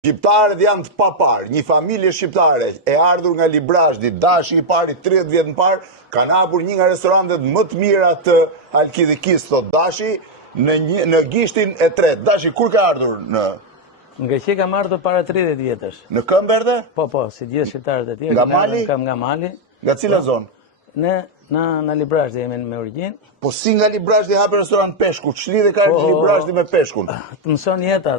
Shqiptarët janë të papar, një familje shqiptare e ardhur nga Librazhdi, dashi i pari 30 vjet më parë, kanë hapur një nga restorantet më të mira të Halkidikis, thot dashi, në gishtin e tretë. Dashi, kur ka ardhur në... Nga që kam ardhur para 30 vjetësh. Në Këmberde? Po, si gjithë shqiptarët e tjerë. Nga Mali? Kam nga Mali. Nga cila zonë? Në Librazhdi jemi me origjinë. Po si nga Librazhdi hape restorant peshku? Ç'lidhje ka Librazhdi me peshkun? Të mëson jeta,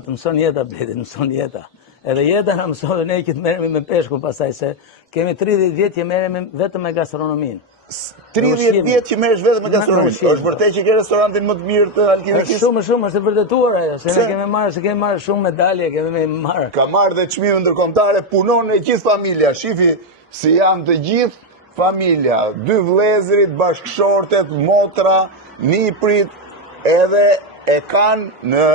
Bledi, të mëson jeta. Edhe jeta na mëson dhe ne që të merremi me peshkun pasaj se kemi 30 vjet që merremi vetëm me gastronominë. 30 vjet që merresh vetëm me gastronominë. Është vërtet që ke restorantin më të mirë të Halkidikis? Shumë, është e vërtetuar ajo, se ne kemi marrë shumë medalje, kemi marrë. Ka marrë dhe çmime ndërkombëtare, punon e gjithë familja. Shifi si janë të gjithë familja, 2 vëllezërit, bashkëshortet, motra, niprit, edhe e kanë në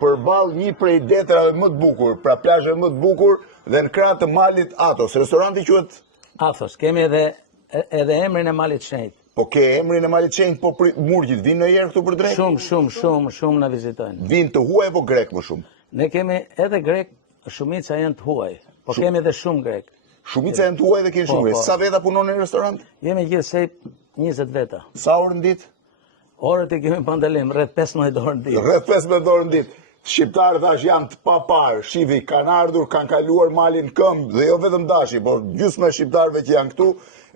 përballë një prej detrave më të bukur, pra plazheve më të bukur dhe në krah të malit Athos. Restoranti quhet Athos. Kemi edhe emrin e malit shenjtë. Po ke emrin e malit shenjtë, po murgjit vinë ndonjëherë këtu për drejt? Shumë na vizitojnë. Vinë të huaj apo grek më shumë? Ne kemi edhe grek, shumica janë të huaj, po kemi edhe shumë grek. Shumica janë të huaj dhe keni shumë grek. Sa veta punon në restorant? Jemi gjithsej 20 veta. Sa orë në ditë? Orët e kemi pandalim, rreth 15 orë në ditë. Rreth 15 orë në ditë. Shqiptarët thash janë të papar, shivi, kanë ardhur, kanë kaluar malin këmbë, dhe jo vetëm dashi, por gjysma e shqiptarëve që janë këtu,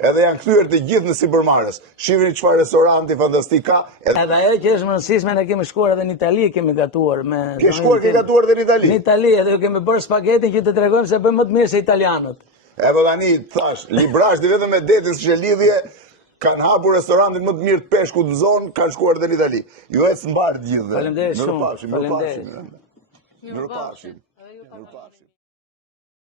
edhe janë kthyer të gjithë në Sipërmarrës. Shihni çfarë restoranti fantastik ka. Edhe ajo që është më rëndësishme, ne kemi shkuar edhe në Itali, kemi gatuar me... Ke shkuar, ke gatuar edhe në Itali? Në Itali, edhe kemi bërë spagetin që të tregojmë se bëjmë më të mirë se italianët. E po tani, thash, Librazhdi vetëm me detin s'është lidhje, kanë hapur restorantin më të mirë të peshkut në zonë, kanë shkuar edhe në Itali. Ju ecë mbarë gjithë. Faleminderit shumë. Mirupafshim.